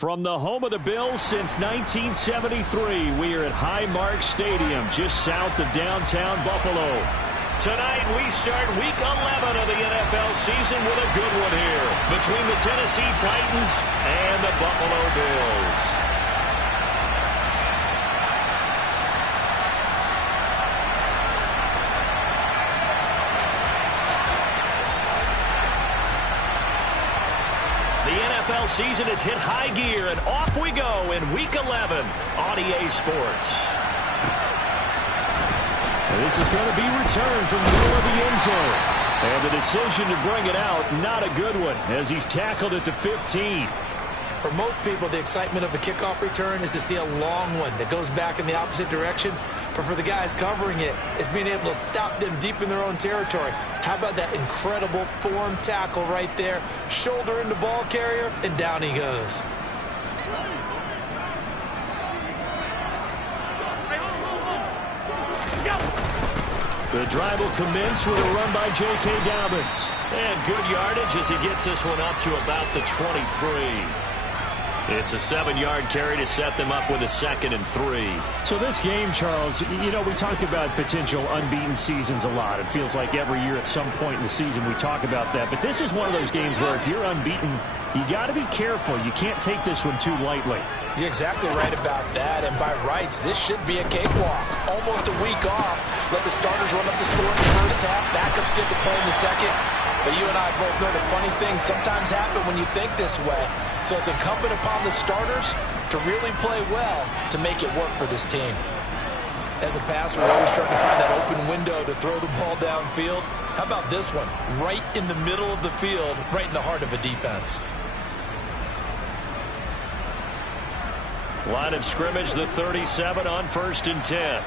From the home of the Bills since 1973, we are at Highmark Stadium, just south of downtown Buffalo. Tonight, we start Week 11 of the NFL season with a good one here between the Tennessee Titans and the Buffalo Bills. The NFL season has hit high gear, and off we go in Week 11 on EA Sports. This is going to be returned from the middle of the end zone. And the decision to bring it out, not a good one, as he's tackled at the 15. For most people, the excitement of a kickoff return is to see a long one that goes back in the opposite direction. But for the guys covering it, it's being able to stop them deep in their own territory. How about that incredible form tackle right there? Shoulder in the ball carrier, and down he goes. The drive will commence with a run by J.K. Dobbins. And good yardage as he gets this one up to about the 23. It's a 7-yard carry to set them up with a 2nd and 3. So this game, Charles, you know, we talk about potential unbeaten seasons a lot. It feels like every year at some point in the season we talk about that. But this is one of those games where if you're unbeaten, you got to be careful. You can't take this one too lightly. You're exactly right about that. And by rights, this should be a cakewalk. Almost a week off. Let the starters run up the score in the first half. Backups get to play in the second. But you and I both know the funny things sometimes happen when you think this way. So it's incumbent upon the starters to really play well to make it work for this team. As a passer, we're always trying to find that open window to throw the ball downfield. How about this one? Right in the middle of the field, right in the heart of a defense. Line of scrimmage, the 37 on 1st and 10.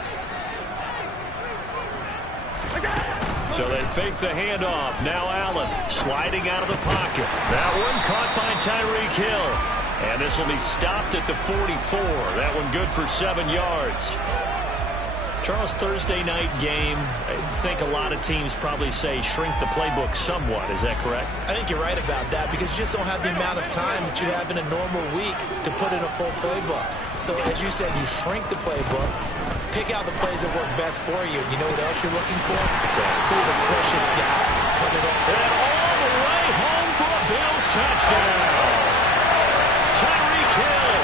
So they fake the handoff. Now Allen sliding out of the pocket. That one caught by Tyreek Hill. And this will be stopped at the 44. That one good for 7 yards. Charles, Thursday night game, I think a lot of teams probably say shrink the playbook somewhat. Is that correct? I think you're right about that because you just don't have the amount of time that you have in a normal week to put in a full playbook. So as you said, you shrink the playbook, pick out the plays that work best for you. You know what else you're looking for? Who are the freshest guys coming up? And all the way home for a Bills touchdown. Tyreek Hill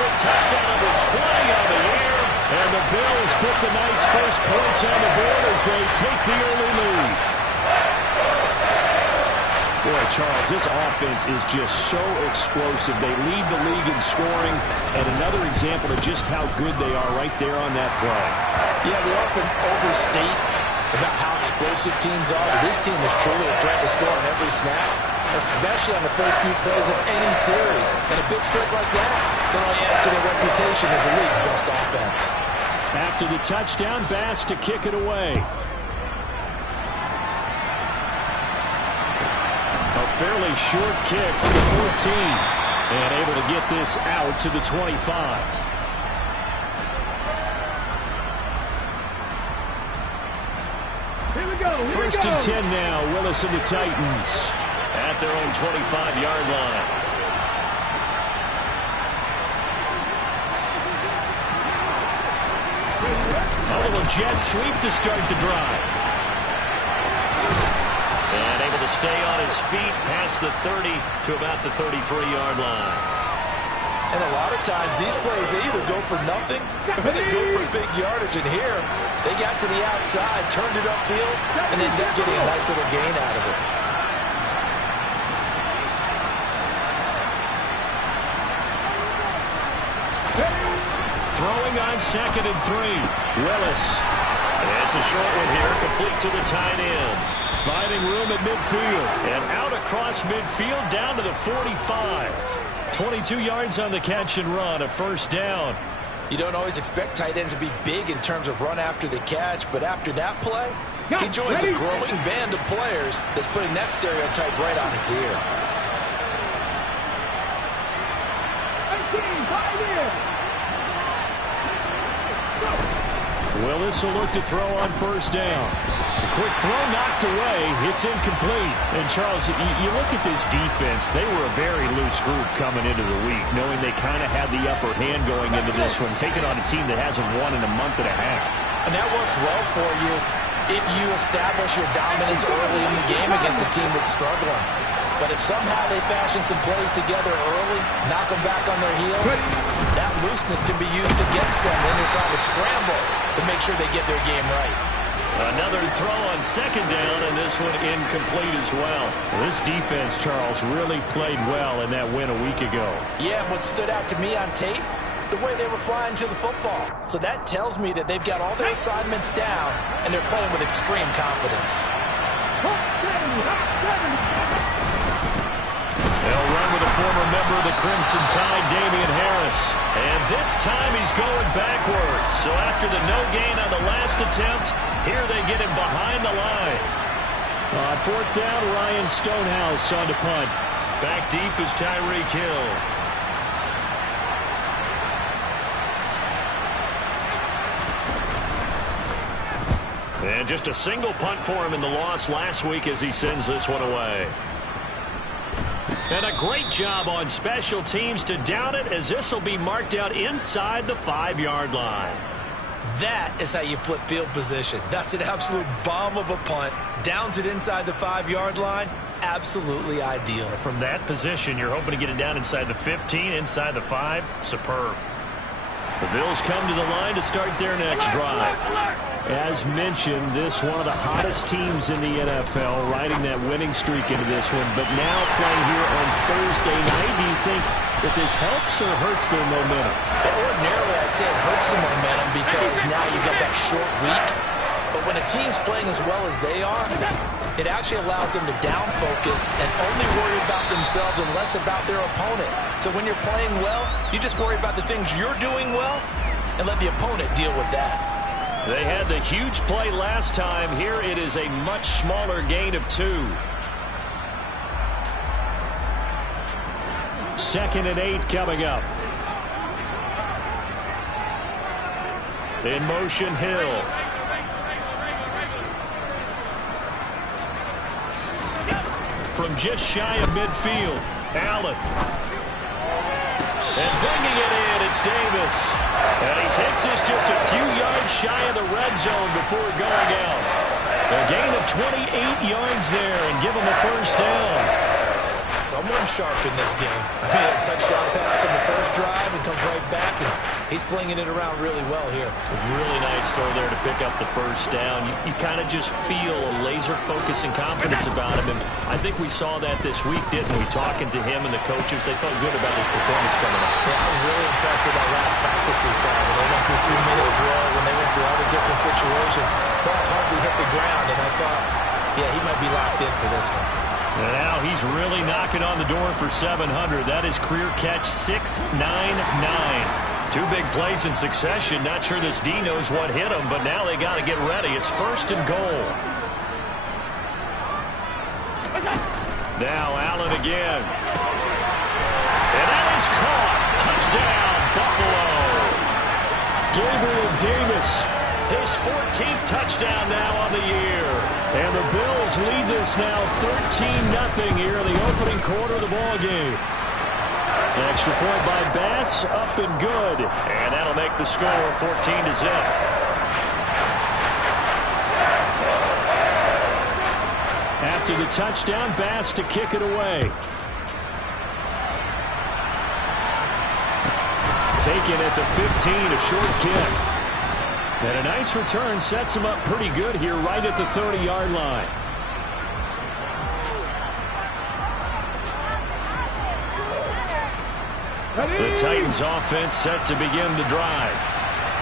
with touchdown number 20 on the year. And the Bills put the night's first points on the board as they take the early lead. Boy, Charles, this offense is just so explosive. They lead the league in scoring, and another example of just how good they are right there on that play. Yeah, we often overstate about how explosive teams are, but this team is truly a threat to score on every snap, especially on the first few plays of any series. And a big streak like that not only adds to their reputation as the league's best offense. After the touchdown, Bass to kick it away. A fairly short kick from the 14. And able to get this out to the 25. Here we go. 1st and 10 now. Willis and the Titans at their own 25-yard line. A little jet sweep to start the drive. And able to stay on his feet past the 30 to about the 33-yard line. And a lot of times these plays, they either go for nothing or they go for big yardage. And here, they got to the outside, turned it upfield, and ended up getting a nice little gain out of it. Throwing on 2nd and 3. Willis. And it's a short one here, complete to the tight end. Finding room at midfield. And out across midfield down to the 45. 22 yards on the catch and run, a 1st down. You don't always expect tight ends to be big in terms of run after the catch, but after that play, he joins a growing band of players that's putting that stereotype right on its ear. Willis will look to throw on 1st down. quick throw knocked away. It's incomplete. And, Charles, you look at this defense. They were a very loose group coming into the week, knowing they kind of had the upper hand going into this one, taking on a team that hasn't won in a month and a half. And that works well for you if you establish your dominance early in the game against a team that's struggling. But if somehow they fashion some plays together early, knock them back on their heels, that looseness can be used against them when they're trying to scramble to make sure they get their game right. Another throw on second down, and this one incomplete as well. This defense, Charles, really played well in that win a week ago. Yeah, what stood out to me on tape, the way they were flying to the football. So that tells me that they've got all their assignments down, and they're playing with extreme confidence. They'll run with a former member of the Crimson Tide, Damian Harris. And this time he's going backwards. So after the no gain on the last attempt, here they get him behind the line. On fourth down, Ryan Stonehouse on to punt. Back deep is Tyreek Hill. And just a single punt for him in the loss last week as he sends this one away. And a great job on special teams to down it, as this will be marked out inside the 5-yard line. That is how you flip field position. That's an absolute bomb of a punt. Downs it inside the 5-yard line. Absolutely ideal. From that position, you're hoping to get it down inside the 15, inside the 5. Superb. The Bills come to the line to start their next drive. As mentioned, this one of the hottest teams in the NFL, riding that winning streak into this one, but now playing here on Thursday night. Do you think that this helps or hurts their momentum? Ordinarily, I'd say it hurts the momentum because now you've got that short week. But when a team's playing as well as they are, it actually allows them to down focus and only worry about themselves and less about their opponent. So when you're playing well, you just worry about the things you're doing well and let the opponent deal with that. They had the huge play last time. Here it is a much smaller gain of 2. 2nd and 8 coming up. In motion, Hill. From just shy of midfield, Allen. And bringing it in, it's Davis. And he takes this just a few yards shy of the red zone before going out. A gain of 28 yards there and give him a first down. Someone sharp in this game. I mean, a touchdown pass on the first drive and comes right back, and he's flinging it around really well here. A really nice throw there to pick up the first down. You kind of just feel a laser focus and confidence about him, and I think we saw that this week, didn't we? Talking to him and the coaches, they felt good about his performance coming up. Yeah, I was really impressed with that last practice we saw when they went through 2-minute drill, when they went through all the different situations. Ball hardly hit the ground, and I thought, yeah, he might be locked in for this one. And now he's really knocking on the door for 700. That is career catch 699. 2 big plays in succession. Not sure this D knows what hit him, but now they got to get ready. It's 1st and goal. Now Allen again. And that is caught. Touchdown, Buffalo. Gabriel Davis, his 14th touchdown now on the year. And the Bills lead this now 13-0 here in the opening quarter of the ball game. Extra point by Bass, up and good. And that'll make the score 14-0. After the touchdown, Bass to kick it away. Taken at the 15, a short kick. And a nice return sets him up pretty good here right at the 30-yard line. The Titans offense set to begin the drive.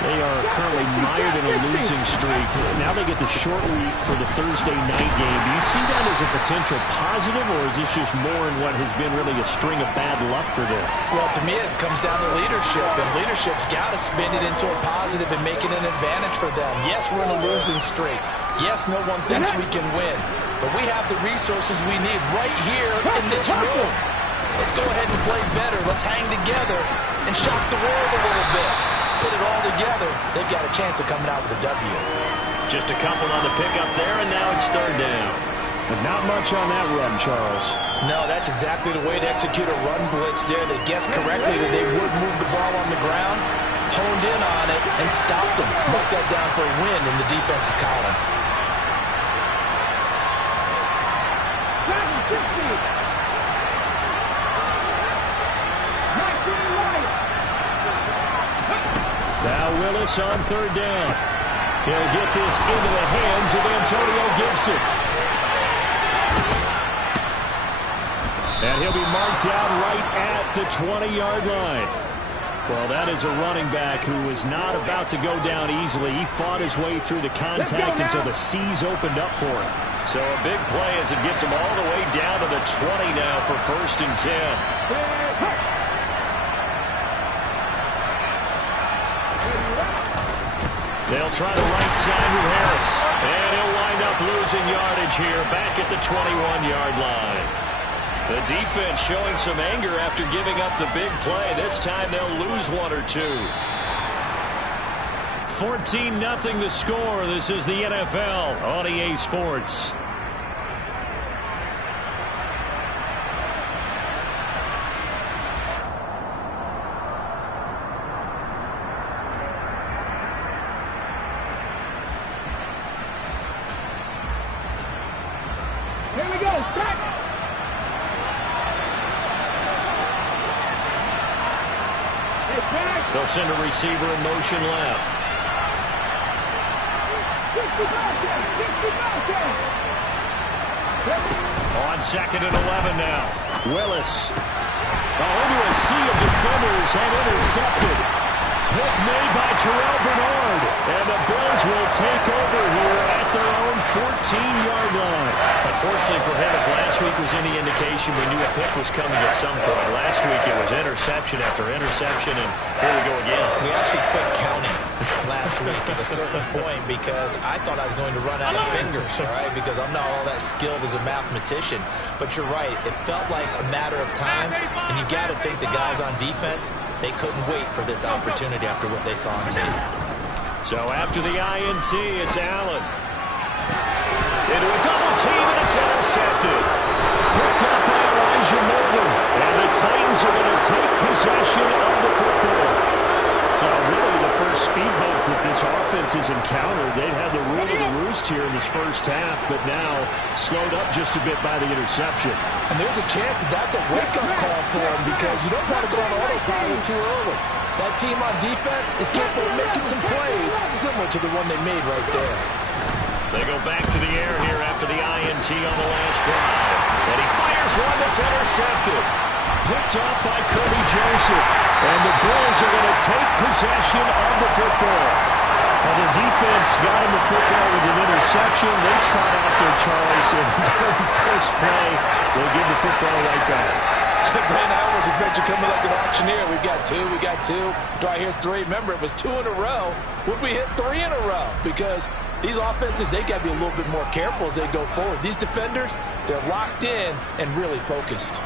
They are currently mired in a losing streak. Now they get the short week for the Thursday night game. Do you see that as a potential positive, or is this just more in what has been really a string of bad luck for them? Well, to me, it comes down to leadership, and leadership's got to spin it into a positive and make it an advantage for them. Yes, we're in a losing streak. Yes, no one thinks we can win, but we have the resources we need right here in this room. Let's go ahead and play better. Let's hang together and shock the world a little bit. Put it all together, they've got a chance of coming out with a W. Just a couple on the pickup there, and now it's third down. But not much on that run, Charles. No, that's exactly the way to execute a run blitz there. They guessed correctly that they would move the ball on the ground, honed in on it, and stopped them. Mark that down for a win in the defense's column. Now Willis on third down. He'll get this into the hands of Antonio Gibson. And he'll be marked down right at the 20-yard line. Well, that is a running back who was not about to go down easily. He fought his way through the contact until the seas opened up for him. So a big play as it gets him all the way down to the 20 now for 1st and 10. They'll try the right side with Harris. And he'll wind up losing yardage here back at the 21-yard line. The defense showing some anger after giving up the big play. This time they'll lose one or two. 14-0 the score. This is the NFL on EA Sports. Here we go. Start. They'll send a receiver in motion left. On 2nd and 11 now. Willis. Into a sea of defenders and intercepted. Pick made by Terrell Bernard. And the Bills will take over here at their own 14-yard line. Unfortunately for him, if last week was any indication, we knew a pick was coming at some point. Last week it was interception after interception, and here we go again. We actually quit counting last week at a certain point because I thought I was going to run out of fingers, all right, because I'm not all that skilled as a mathematician. But you're right. It felt like a matter of time, and you got to think the guys on defense, they couldn't wait for this opportunity after what they saw on tape. So after the INT, it's Allen. Into a double team, and it's intercepted. Picked up by Elijah Molden. And the Titans are going to take possession of the football. So really the first speed bump that this offense has encountered. They've had the rule of the roost here in this first half, but now slowed up just a bit by the interception. And there's a chance that that's a wake-up call for them because you don't want to go on autopilot too early. That team on defense is capable of making some plays similar to the one they made right there. They go back to the air here after the INT on the last drive. And he fires one that's intercepted. Picked off by Kirby Joseph. And the Bills are going to take possession of the football. And the defense got him the football with an interception. They trot out there, Charles, in the very first play. They give the football right back. Brandon, I almost expect you coming like an auctioneer. We got two. Do I hear three? Remember, it was 2 in a row. Would we hit 3 in a row? Because these offenses, they got to be a little bit more careful as they go forward. These defenders, they're locked in and really focused.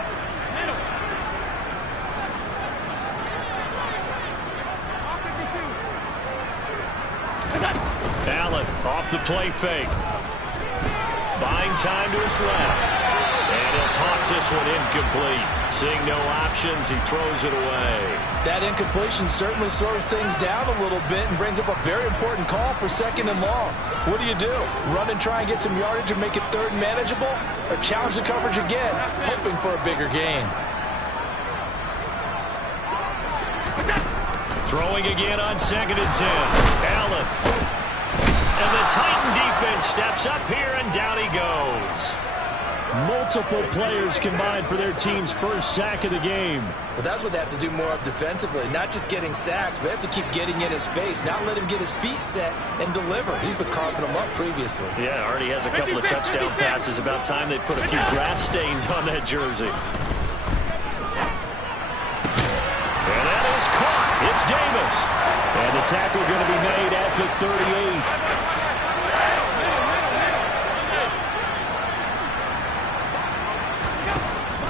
Allen off the play fake. Buying time to his left. And he'll toss this one incomplete. Seeing no options, he throws it away. That incompletion certainly slows things down a little bit and brings up a very important call for 2nd and long. What do? Run and try and get some yardage and make it 3rd and manageable? Or challenge the coverage again, hoping for a bigger gain? Throwing again on 2nd and 10. Allen. And the Titan defense steps up here, and down he goes. Multiple players combined for their team's first sack of the game. Well, that's what they have to do more of defensively. Not just getting sacks, but they have to keep getting in his face. Not let him get his feet set and deliver. He's been carving them up previously. Yeah, already has a couple of touchdown passes. About time they put a few grass stains on that jersey. And that is caught. It's Davis. And the tackle going to be made at the 38.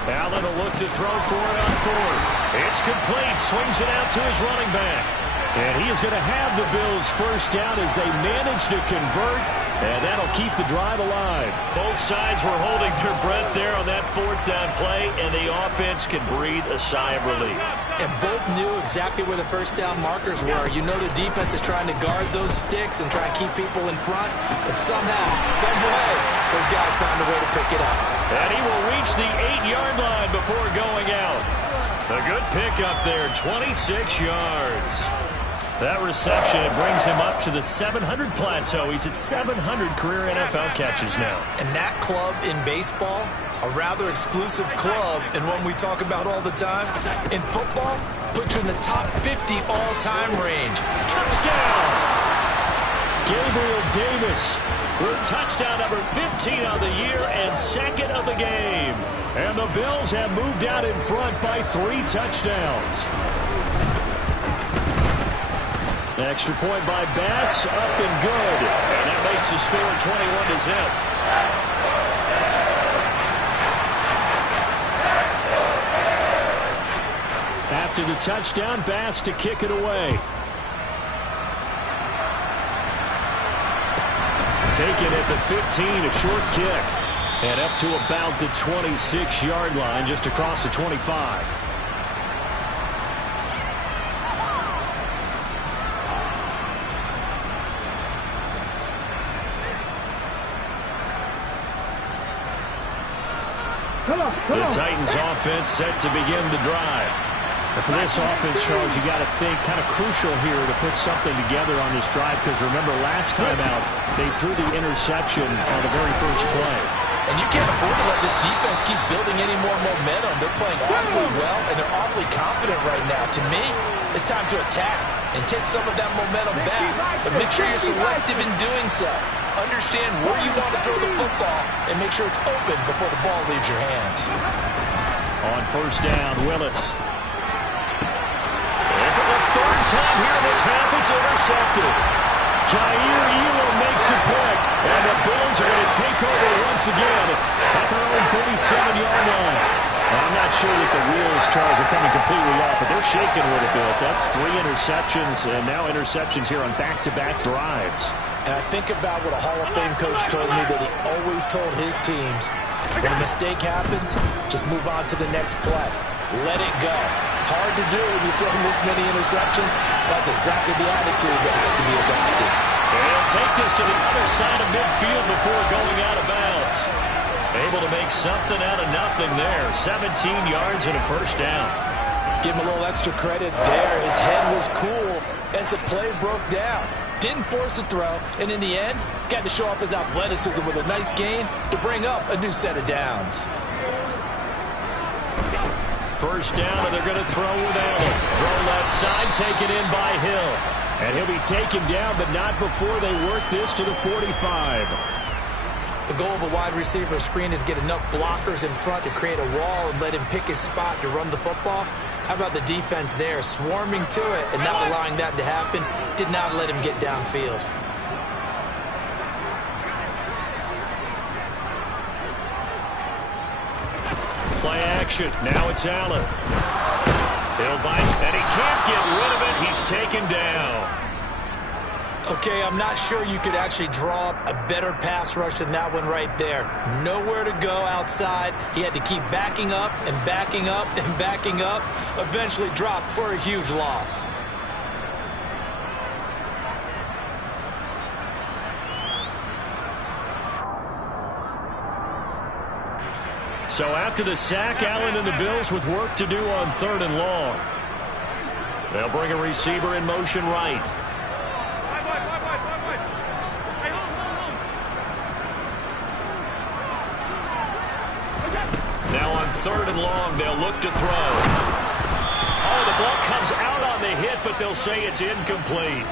Allen will look to throw for it on fourth. It's complete. Swings it out to his running back. And he is going to have the Bills first down as they manage to convert, and that'll keep the drive alive. Both sides were holding their breath there on that fourth down play, and the offense can breathe a sigh of relief. And both knew exactly where the first down markers were. You know the defense is trying to guard those sticks and try and keep people in front, but somehow, some way, those guys found a way to pick it up. And he will reach the 8-yard line before going out. A good pickup there, 26 yards. That reception, it brings him up to the 700 plateau. He's at 700 career NFL catches now. And that club in baseball, a rather exclusive club, and one we talk about all the time, in football, puts you in the top 50 all-time range. Touchdown! Gabriel Davis with touchdown number 15 on the year and second of the game. And the Bills have moved out in front by 3 touchdowns. Extra point by Bass, up and good. And that makes the score 21-0. After the touchdown, Bass to kick it away. Taken at the 15, a short kick. And up to about the 26-yard line, just across the 25. The Titans offense set to begin the drive. And for this offense, Charles, you got to think kind of crucial here to put something together on this drive, because remember last time out they threw the interception on the very first play. And you can't afford to let this defense keep building any more momentum. They're playing awfully well, and they're awfully confident right now. To me, it's time to attack and take some of that momentum back, but make sure you're selective in doing so. Understand where you want to throw the football and make sure it's open before the ball leaves your hands. On first down, Willis. And for the third time here in this half, it's intercepted. Jair Elam makes a pick, and the Bills are going to take over once again at their own 37-yard line. I'm not sure that the wheels, Charles, are coming completely off, but they're shaking a little bit. That's 3 interceptions, and now interceptions here on back-to-back drives. And I think about what a Hall of Fame coach told me that he always told his teams, when a mistake happens, just move on to the next play. Let it go. Hard to do when you're throwing this many interceptions. That's exactly the attitude that has to be adopted. And he'll take this to the other side of midfield before going out of bounds. Able to make something out of nothing there. 17 yards and a first down. Give him a little extra credit there. His head was cool as the play broke down. Didn't force a throw, and in the end, got to show off his athleticism with a nice gain to bring up a new set of downs. First down, and they're going to throw with Allen. Throw left side, taken in by Hill. And he'll be taken down, but not before they work this to the 45. The goal of a wide receiver screen is get enough blockers in front to create a wall and let him pick his spot to run the football. How about the defense there, swarming to it and not allowing that to happen? Did not let him get downfield. Play action. Now it's Allen. He'll bite, and he can't get rid of it. He's taken down. Okay, I'm not sure you could actually draw up a better pass rush than that one right there. Nowhere to go outside. He had to keep backing up and backing up and backing up. Eventually dropped for a huge loss. So after the sack, Allen and the Bills with work to do on 3rd and long. They'll bring a receiver in motion right. Now on 3rd and long, they'll look to throw. Oh, the ball comes out on the hit, but they'll say it's incomplete.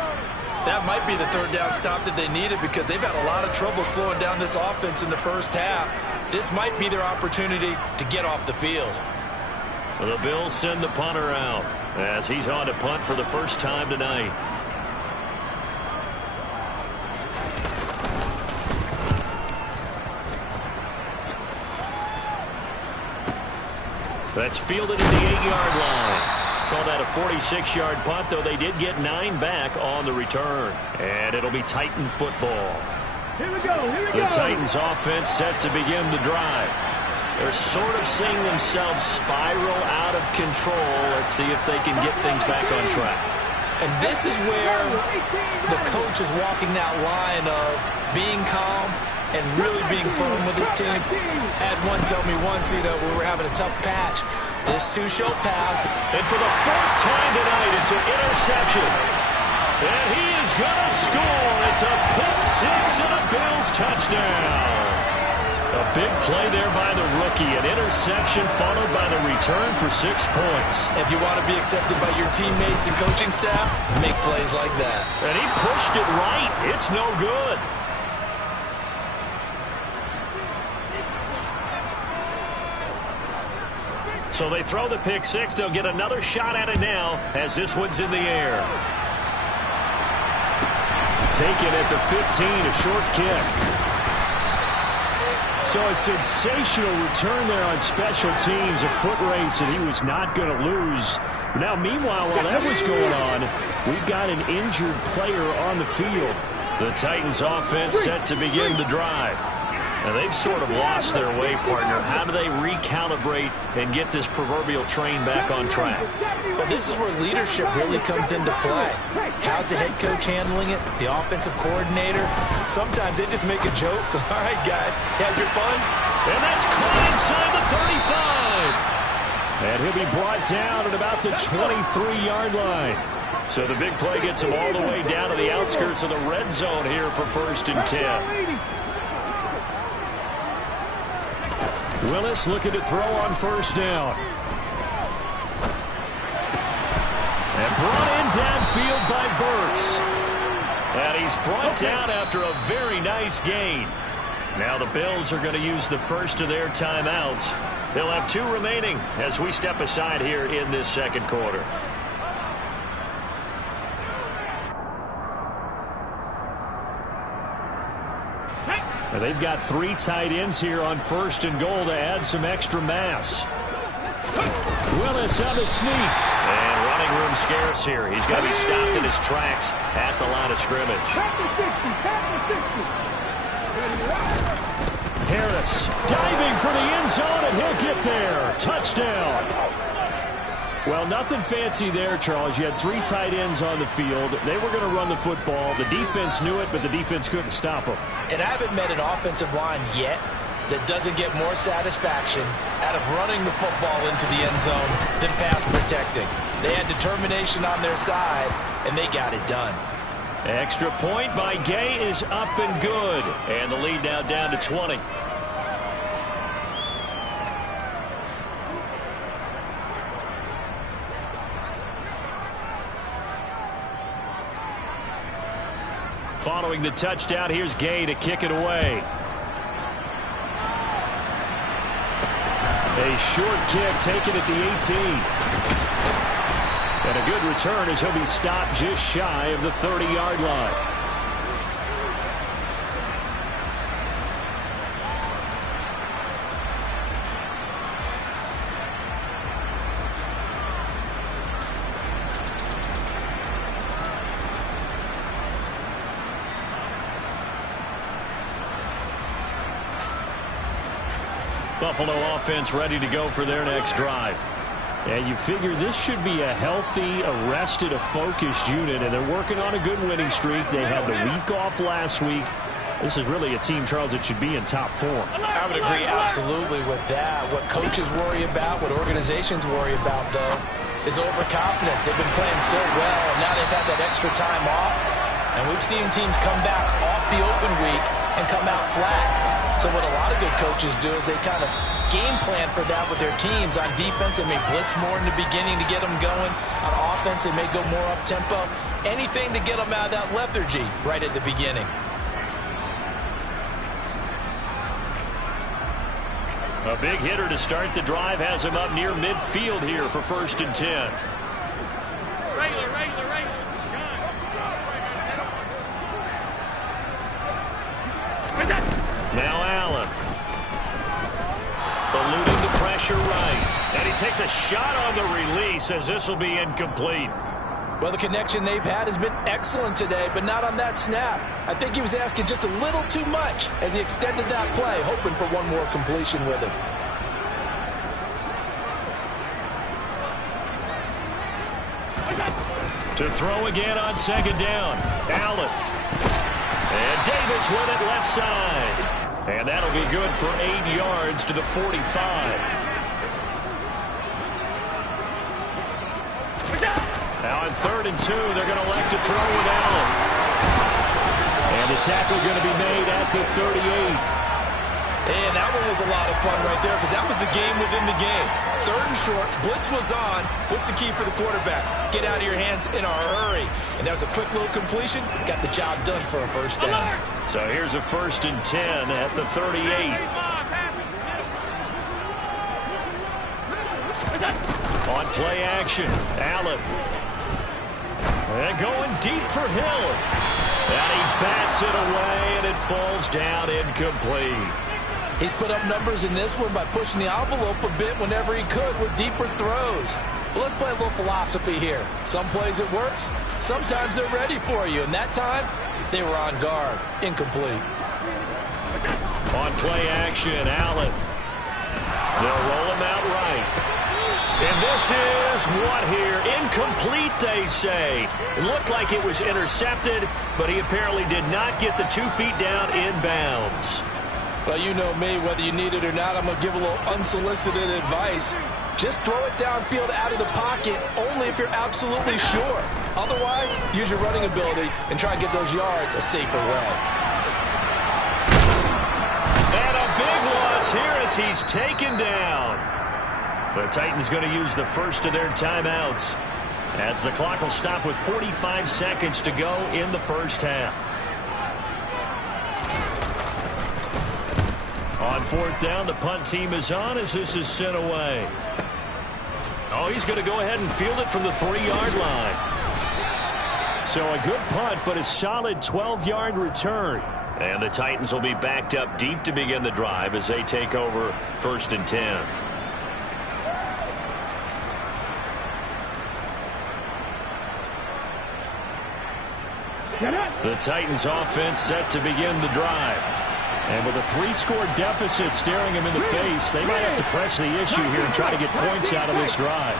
That might be the 3rd down stop that they needed because they've had a lot of trouble slowing down this offense in the first half. This might be their opportunity to get off the field. The Bills send the punter out as he's on to punt for the first time tonight. That's fielded at the 8-yard line. Call that a 46-yard punt, though they did get 9 back on the return. And it'll be Titan football. Here we go. The Titans offense set to begin the drive. They're sort of seeing themselves spiral out of control. Let's see if they can get things back on track. And this is where the coach is walking that line of being calm and really being firm with his team. I had one tell me once, we were having a tough patch. This two-show pass. And for the 4th time tonight, it's an interception. And he is going to score. It's a pick six and a Bills touchdown. A big play there by the rookie. An interception followed by the return for 6 points. If you want to be accepted by your teammates and coaching staff, make plays like that. And he pushed it right. It's no good. So they throw the pick six. They'll get another shot at it now as this one's in the air. Taken at the 15, a short kick. So a sensational return there on special teams, a foot race that he was not going to lose. Now, meanwhile, while that was going on, we've got an injured player on the field. The Titans offense set to begin the drive. Now, they've sort of lost their way, partner. How do they recalibrate and get this proverbial train back on track? Well, this is where leadership really comes into play. How's the head coach handling it? The offensive coordinator? Sometimes they just make a joke. All right, guys, have your fun. And that's caught inside the 35. And he'll be brought down at about the 23-yard line. So the big play gets him all the way down to the outskirts of the red zone here for 1st and 10. Willis looking to throw on 1st down. And brought in downfield by Burks. And he's brought down after a very nice gain. Now the Bills are going to use the first of their timeouts. They'll have 2 remaining as we step aside here in this second quarter. And they've got 3 tight ends here on 1st and goal to add some extra mass. Willis on the sneak. And running room scarce here. He's going to be stopped in his tracks at the line of scrimmage. Harris diving for the end zone, and he'll get there. Touchdown. Well, nothing fancy there, Charles. You had 3 tight ends on the field. They were going to run the football. The defense knew it, but the defense couldn't stop them. And I haven't met an offensive line yet that doesn't get more satisfaction out of running the football into the end zone than pass protecting. They had determination on their side, and they got it done. Extra point by Gay is up and good. And the lead now down to 20. Following the touchdown, here's Gay to kick it away. A short kick taken at the 18. And a good return as he'll be stopped just shy of the 30-yard line. Buffalo offense ready to go for their next drive. And you figure this should be a healthy, arrested, a focused unit, and they're working on a good winning streak. They had the week off last week. This is really a team, Charles, that should be in top form. I would agree absolutely with that. What coaches worry about, what organizations worry about, though, is overconfidence. They've been playing so well, and now they've had that extra time off. And we've seen teams come back off the open week and come out flat. So what a lot of good coaches do is they kind of game plan for that with their teams. On defense, they may blitz more in the beginning to get them going. On offense, they may go more up-tempo. Anything to get them out of that lethargy right at the beginning. A big hitter to start the drive has him up near midfield here for 1st and 10. Regular. Now Allen. Eluding the pressure right. And he takes a shot on the release as this will be incomplete. Well, the connection they've had has been excellent today, but not on that snap. I think he was asking just a little too much as he extended that play, hoping for one more completion with him. To throw again on second down. Allen. And Davis with it left side. And that'll be good for 8 yards to the 45. Now on 3rd and 2, they're going to elect to throw with Allen. And the tackle going to be made at the 38. And that one was a lot of fun right there because that was the game within the game. 3rd and short, blitz was on. What's the key for the quarterback? Get out of your hands in a hurry. And that was a quick little completion. Got the job done for a first down. So here's a 1st and 10 at the 38. On play action, Allen. And going deep for Hill. And he bats it away, and it falls down incomplete. He's put up numbers in this one by pushing the envelope a bit whenever he could with deeper throws. Well, let's play a little philosophy here. Some plays it works. Sometimes they're ready for you. And that time, they were on guard. Incomplete. On play action, Allen. They'll roll him out right. And this is what here? Incomplete, they say. It looked like it was intercepted, but he apparently did not get the 2 feet down in bounds. Well, you know me, whether you need it or not, I'm going to give a little unsolicited advice. Just throw it downfield out of the pocket only if you're absolutely sure. Otherwise, use your running ability and try and get those yards a safer way. And a big loss here as he's taken down. The Titans going to use the first of their timeouts as the clock will stop with 45 seconds to go in the first half. On 4th down, the punt team is on as this is sent away. Oh, he's going to go ahead and field it from the 3-yard line. So a good punt, but a solid 12-yard return. And the Titans will be backed up deep to begin the drive as they take over 1st and 10. The Titans offense set to begin the drive. And with a 3-score deficit staring him in the face, they might have to press the issue here and try to get points out of this drive.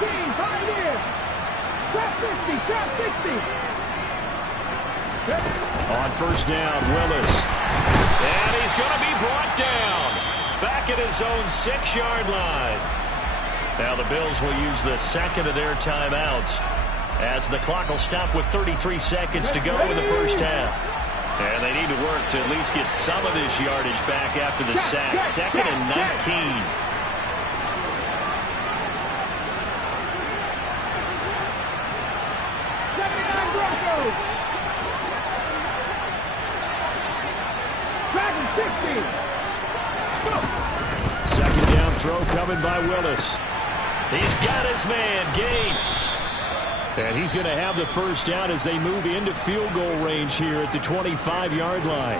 18, 5 years. Trap 50, trap 60. On 1st down, Willis. And he's going to be brought down. Back at his own 6-yard line. Now the Bills will use the second of their timeouts as the clock will stop with 33 seconds to go in the first half. And they need to work to at least get some of this yardage back after the sack. 2nd and 19. Second down throw coming by Willis. He's got his man, Gates. And he's going to have the first down as they move into field goal range here at the 25-yard line.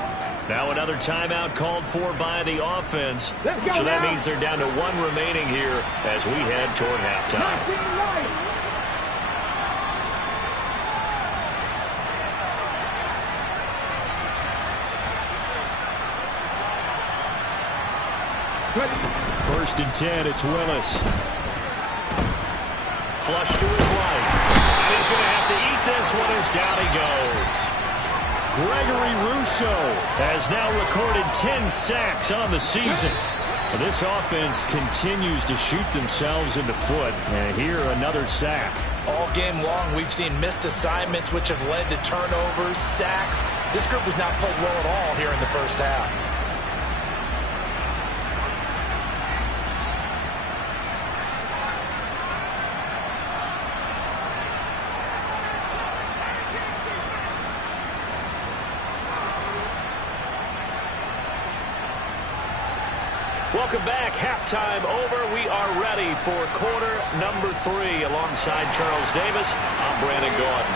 Now another timeout called for by the offense. So that means they're down to 1 remaining here as we head toward halftime. First and 10, it's Willis. Flush to his right. And he's going to have to eat this one as down he goes. Gregory Rousseau has now recorded 10 sacks on the season. This offense continues to shoot themselves in the foot. And here, another sack. All game long, we've seen missed assignments which have led to turnovers, sacks. This group has not played well at all here in the first half. Welcome back. Halftime over. We are ready for quarter number 3. Alongside Charles Davis, I'm Brandon Gaudin.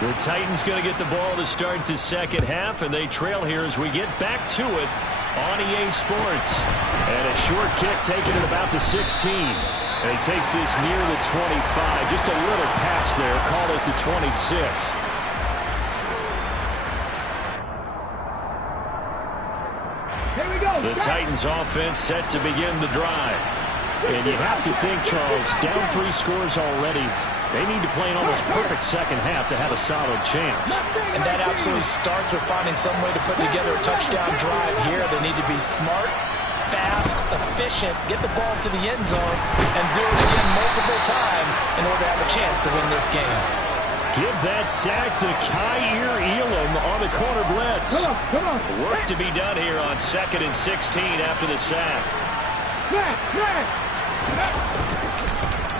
The Titans going to get the ball to start the second half, and they trail here as we get back to it on EA Sports. And a short kick taken at about the 16. And he takes this near the 25. Just a little pass there. Call it the 26. Here we go. The Titans offense set to begin the drive. And you have to think, Charles, down 3 scores already. They need to play an almost perfect second half to have a solid chance. And that absolutely starts with finding some way to put together a touchdown drive here. They need to be smart, fast, efficient, get the ball to the end zone, and do it again multiple times in order to have a chance to win this game. Give that sack to Kaiir Elam on the corner blitz. Come on. Work to be done here on 2nd and 16 after the sack.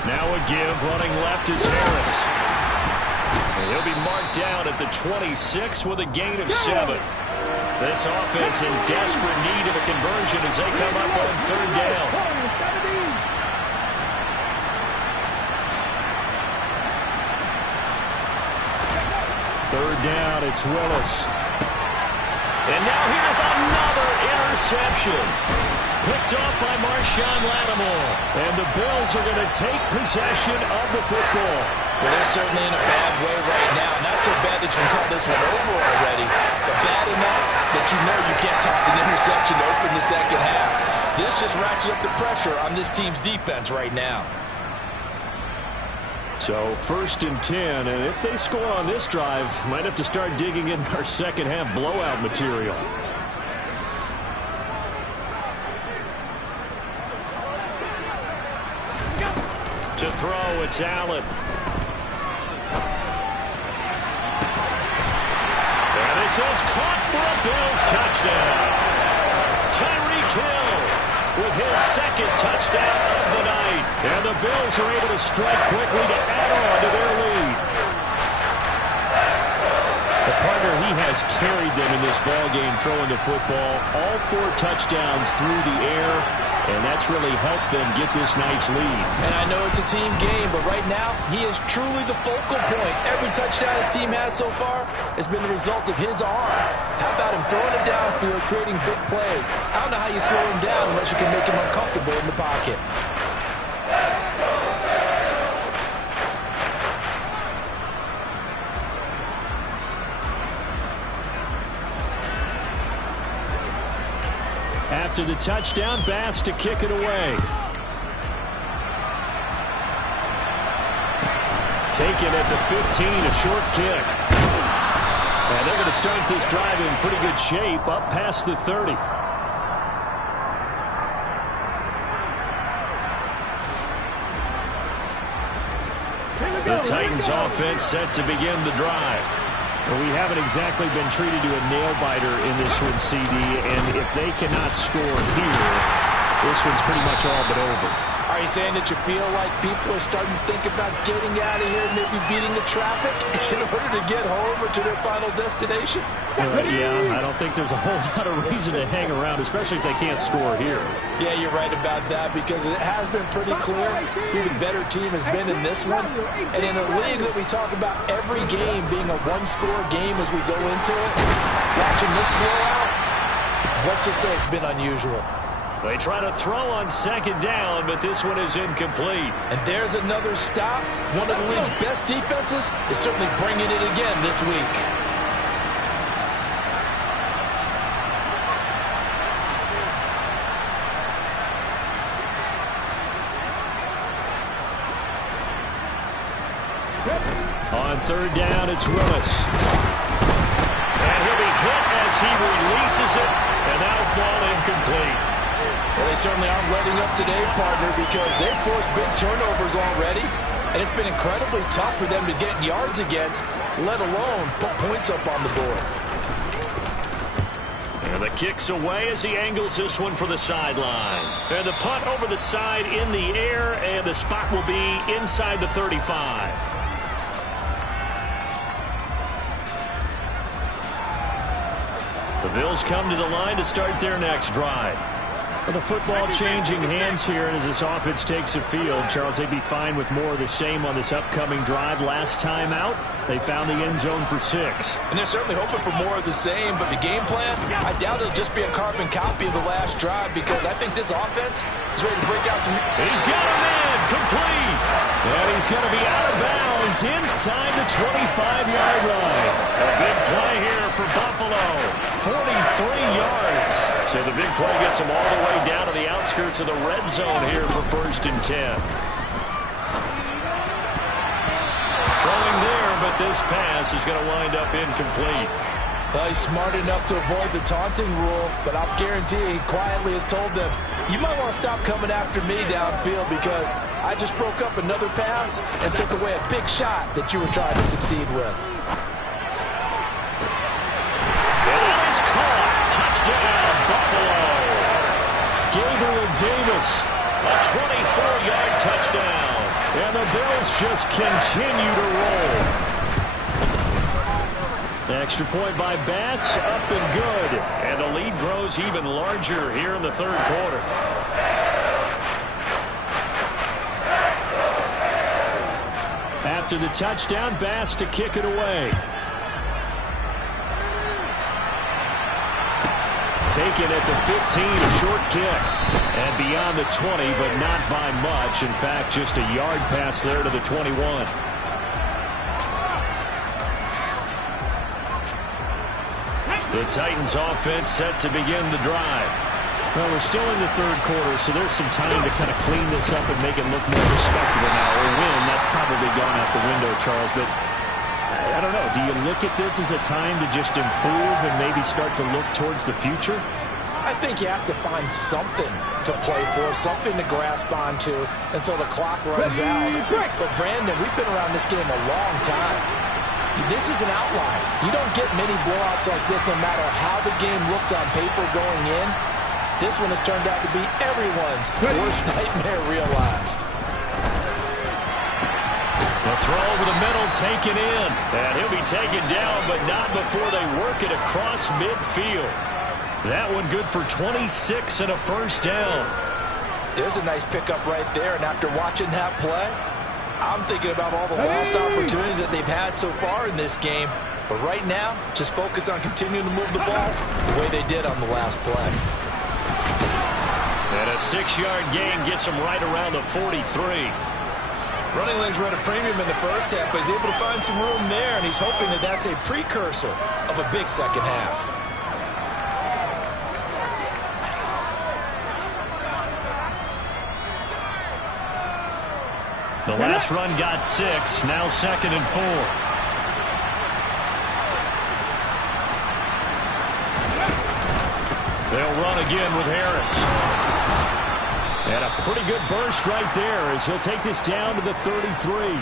Now a give, running left is Harris. And he'll be marked down at the 26 with a gain of 7. This offense in desperate need of a conversion as they come up on 3rd down. Third down, it's Willis. And now here's another interception. Picked off by Marshawn Lattimore. And the Bills are going to take possession of the football. Well, they're certainly in a bad way right now. Not so bad that you can call this one over already, but bad enough that you know you can't toss an interception to open the second half. This just ratchets up the pressure on this team's defense right now. So 1st and 10, and if they score on this drive, might have to start digging in our second half blowout material. To throw, it's Allen. And this is caught for a Bills touchdown. Tyreek Hill with his 2nd touchdown of the night. And the Bills are able to strike quickly to add on to their lead. The partner, he has carried them in this ballgame throwing the football. All 4 touchdowns through the air. And that's really helped them get this nice lead. And I know it's a team game, but right now, he is truly the focal point. Every touchdown his team has so far has been the result of his arm. How about him throwing it downfield, creating big plays? I don't know how you slow him down unless you can make him uncomfortable in the pocket. After the touchdown, Bass to kick it away. Taken at the 15, a short kick. And they're going to start this drive in pretty good shape, up past the 30. The Titans offense set to begin the drive. Well, we haven't exactly been treated to a nail-biter in this one, CD, and if they cannot score here, this one's pretty much all but over. Are you saying that you feel like people are starting to think about getting out of here, maybe beating the traffic in order to get home or to their final destination? Yeah, I don't think there's a whole lot of reason to hang around, especially if they can't score here. Yeah, you're right about that because it has been pretty clear who the better team has been in this one. And in a league that we talk about every game being a one-score game as we go into it, watching this blowout, let's just say it's been unusual. They try to throw on 2nd down, but this one is incomplete. And there's another stop. One of the league's best defenses is certainly bringing it again this week. On 3rd down, it's Willis. And he'll be hit as he releases it, and that'll fall incomplete. Well, they certainly aren't letting up today, partner, because they've forced big turnovers already. And it's been incredibly tough for them to get yards against, let alone put points up on the board. And the kick's away as he angles this one for the sideline. And the punt over the side in the air, and the spot will be inside the 35. The Bills come to the line to start their next drive. Well, the football changing hands here as this offense takes the field. Charles, they'd be fine with more of the same on this upcoming drive. Last time out, they found the end zone for 6. And they're certainly hoping for more of the same, but the game plan, I doubt it'll just be a carbon copy of the last drive because I think this offense is ready to break out some... He's got a man, complete. And he's going to be out of bounds inside the 25-yard line. A big play here for Buffalo. 43 yards. So the big play gets them all the way down to the outskirts of the red zone here for 1st and 10. Throwing there, but this pass is going to wind up incomplete. Well, he's smart enough to avoid the taunting rule, but I'll guarantee he quietly has told them, you might want to stop coming after me downfield because I just broke up another pass and took away a big shot that you were trying to succeed with. That is caught. Touchdown, Buffalo. Gabriel Davis, a 24-yard touchdown. And the Bills just continue to roll. Extra point by Bass, up and good. And the lead grows even larger here in the 3rd quarter. After the touchdown, Bass to kick it away. Taken at the 15, a short kick. And beyond the 20, but not by much. In fact, just a yard pass there to the 21. The Titans offense set to begin the drive. Well, we're still in the 3rd quarter, so there's some time to kind of clean this up and make it look more respectable now. Or win, that's probably gone out the window, Charles. But I don't know. Do you look at this as a time to just improve and maybe start to look towards the future? I think you have to find something to play for, something to grasp onto until the clock runs out. But, Brandon, we've been around this game a long time. This is an outlier. You don't get many blowouts like this no matter how the game looks on paper going in. This one has turned out to be everyone's worst nightmare realized. The throw over the middle taken in. And he'll be taken down, but not before they work it across midfield. That one good for 26 and a 1st down. There's a nice pickup right there, and after watching that play, I'm thinking about all the lost opportunities that they've had so far in this game. But right now, just focus on continuing to move the ball the way they did on the last play. And a 6-yard gain gets him right around the 43. Running legs were at a premium in the 1st half, but he's able to find some room there, and he's hoping that that's a precursor of a big 2nd half. The last run got 6, now 2nd and 4. They'll run again with Harris. And a pretty good burst right there as he'll take this down to the 33.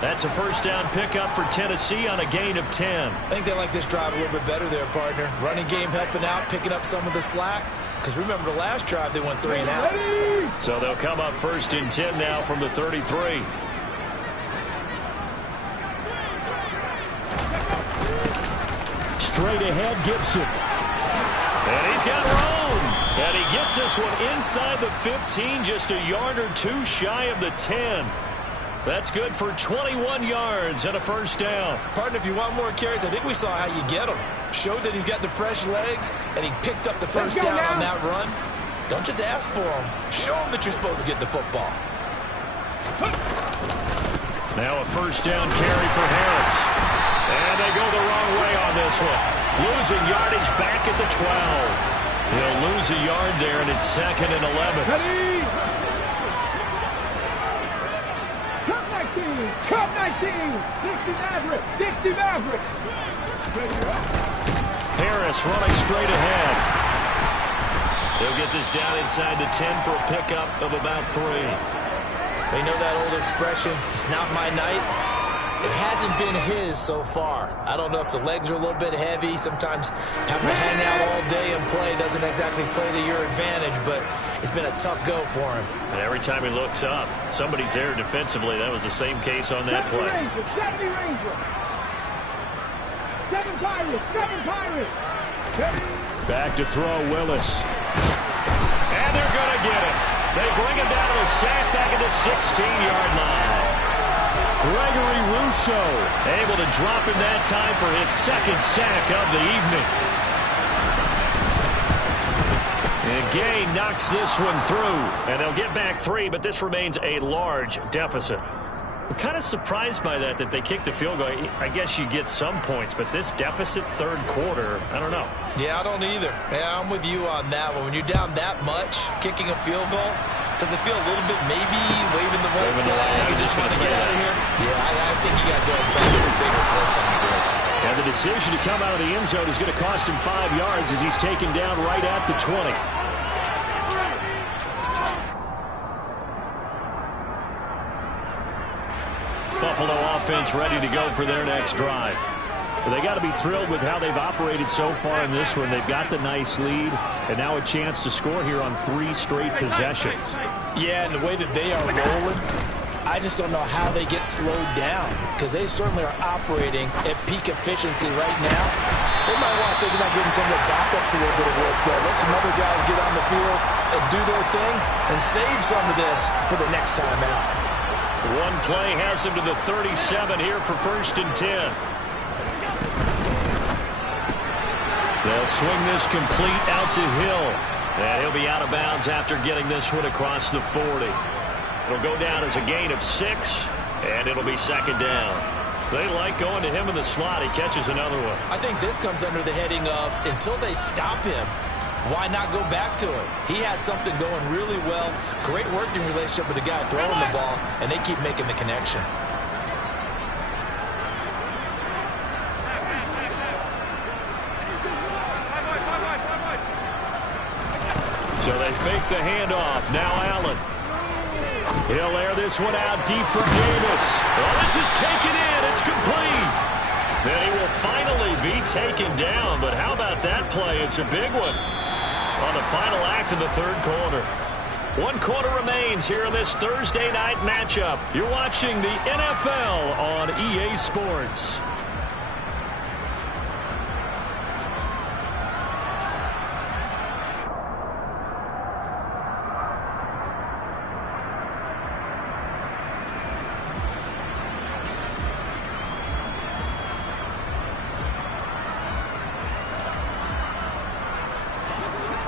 That's a 1st down pickup for Tennessee on a gain of 10. I think they like this drive a little bit better there, partner. Running game helping out, picking up some of the slack. Because remember, the last drive they went 3 and out. So they'll come up 1st and 10 now from the 33. Straight ahead, Gibson. And he's got room. And he gets this one inside the 15, just a yard or 2 shy of the 10. That's good for 21 yards and a 1st down. Partner, if you want more carries, I think we saw how you get him. Showed that he's got the fresh legs, and he picked up the 1st down on that run. Don't just ask for him. Show him that you're supposed to get the football. Now a 1st down carry for Harris. And they go the wrong way on this one. Losing yardage back at the 12. He'll lose a yard there, and it's 2nd and 11. Ready? Cup 19, 60 Mavericks, 60 Mavericks. Harris running straight ahead. They'll get this down inside the 10 for a pickup of about 3. You know that old expression, it's not my night? It hasn't been his so far. I don't know if the legs are a little bit heavy. Sometimes having to hang out all day and play doesn't exactly play to your advantage, but it's been a tough go for him. And every time he looks up, somebody's there defensively. That was the same case on that play. 70 Rangers. 7 Pirates. 7 Pirates. Back to throw, Willis. And they're going to get him. They bring him down to the sack back at the 16-yard line. Gregory Rousseau able to drop him that time for his second sack of the evening. And Gay knocks this one through. And they'll get back 3, but this remains a large deficit. I'm kind of surprised by that they kicked the field goal. I guess you get some points, but this deficit third quarter, I don't know. Yeah, I don't either. Yeah, I'm with you on that one. When you're down that much, kicking a field goal, does it feel a little bit maybe waving the white flag and just want to get out of here? Yeah, I think you got to go and try to get some bigger points on the board. And the decision to come out of the end zone is going to cost him 5 yards as he's taken down right at the 20. Buffalo offense ready to go for their next drive. Well, they got to be thrilled with how they've operated so far in this one. They've got the nice lead, and now a chance to score here on 3 straight possessions. Yeah, and the way that they are rolling, I just don't know how they get slowed down, because they certainly are operating at peak efficiency right now. They might want to think about giving some of their backups a little bit of work, though. Let some other guys get on the field and do their thing and save some of this for the next time out. One play has him to the 37 here for 1st and 10. They'll swing this complete out to Hill. And he'll be out of bounds after getting this one across the 40. It'll go down as a gain of 6, and it'll be 2nd down. They like going to him in the slot. He catches another one. I think this comes under the heading of until they stop him, why not go back to it? He has something going really well. Great working relationship with the guy throwing the ball, and they keep making the connection. So they fake the handoff. Now Allen. He'll air this one out deep for Davis. Well, this is taken in. It's complete. Then he will finally be taken down. But how about that play? It's a big one on the final act of the third quarter. 1 quarter remains here in this Thursday night matchup. You're watching the NFL on EA Sports.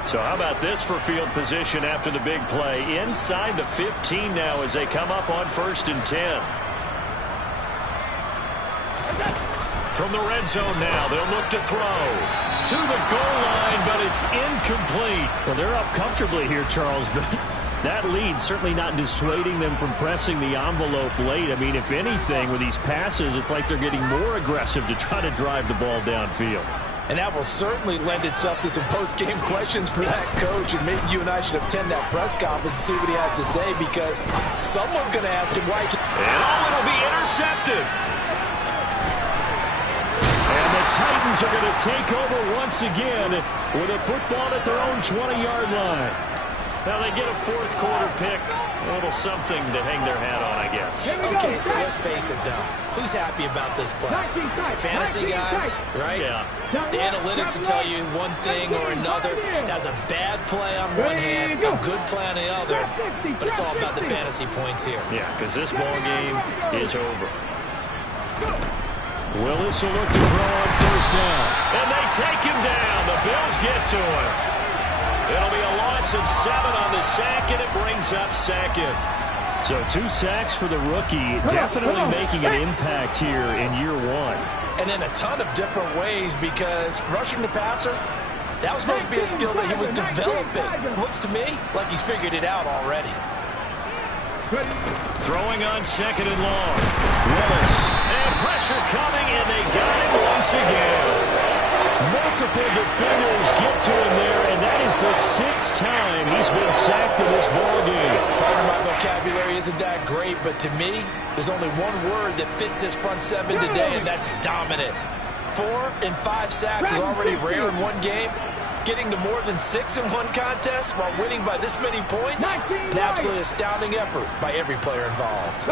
So how about this for field position after the big play? Inside the 15 now as they come up on 1st and 10. From the red zone now, they'll look to throw to the goal line, but it's incomplete. Well, they're up comfortably here, Charles, but that lead certainly not dissuading them from pressing the envelope late. I mean, if anything, with these passes, it's like they're getting more aggressive to try to drive the ball downfield. And that will certainly lend itself to some post-game questions for that coach. And maybe you and I should attend that press conference and see what he has to say, because someone's going to ask him why. And it'll be intercepted. And the Titans are going to take over once again with a football at their own 20-yard line. Now they get a 4th quarter pick. A little something to hang their hat on, I guess. Okay, so let's face it, though. Who's happy about this play? Fantasy guys, right? Yeah. The analytics will tell you one thing or another. That's a bad play on one hand, a good play on the other. But it's all about the fantasy points here. Yeah, because this ball game is over. Willis will look to throw on 1st down. And they take him down. The Bills get to him. It'll be a loss of 7 on the sack, and it brings up 2nd. So 2 sacks for the rookie, definitely making an impact here in year 1. And in a ton of different ways, because rushing the passer, that was supposed to be a skill that he was developing. Looks to me like he's figured it out already. Throwing on 2nd and long. Willis. And pressure coming, and they got him once again. Multiple defenders get to him there, and that is the 6th time he's been sacked in this ballgame. Part of my vocabulary isn't that great, but to me, there's only one word that fits this front 7 today, and that's dominant. 4 and 5 sacks is already rare in one game. Getting to more than 6 in one contest while winning by this many points, an absolutely astounding effort by every player involved.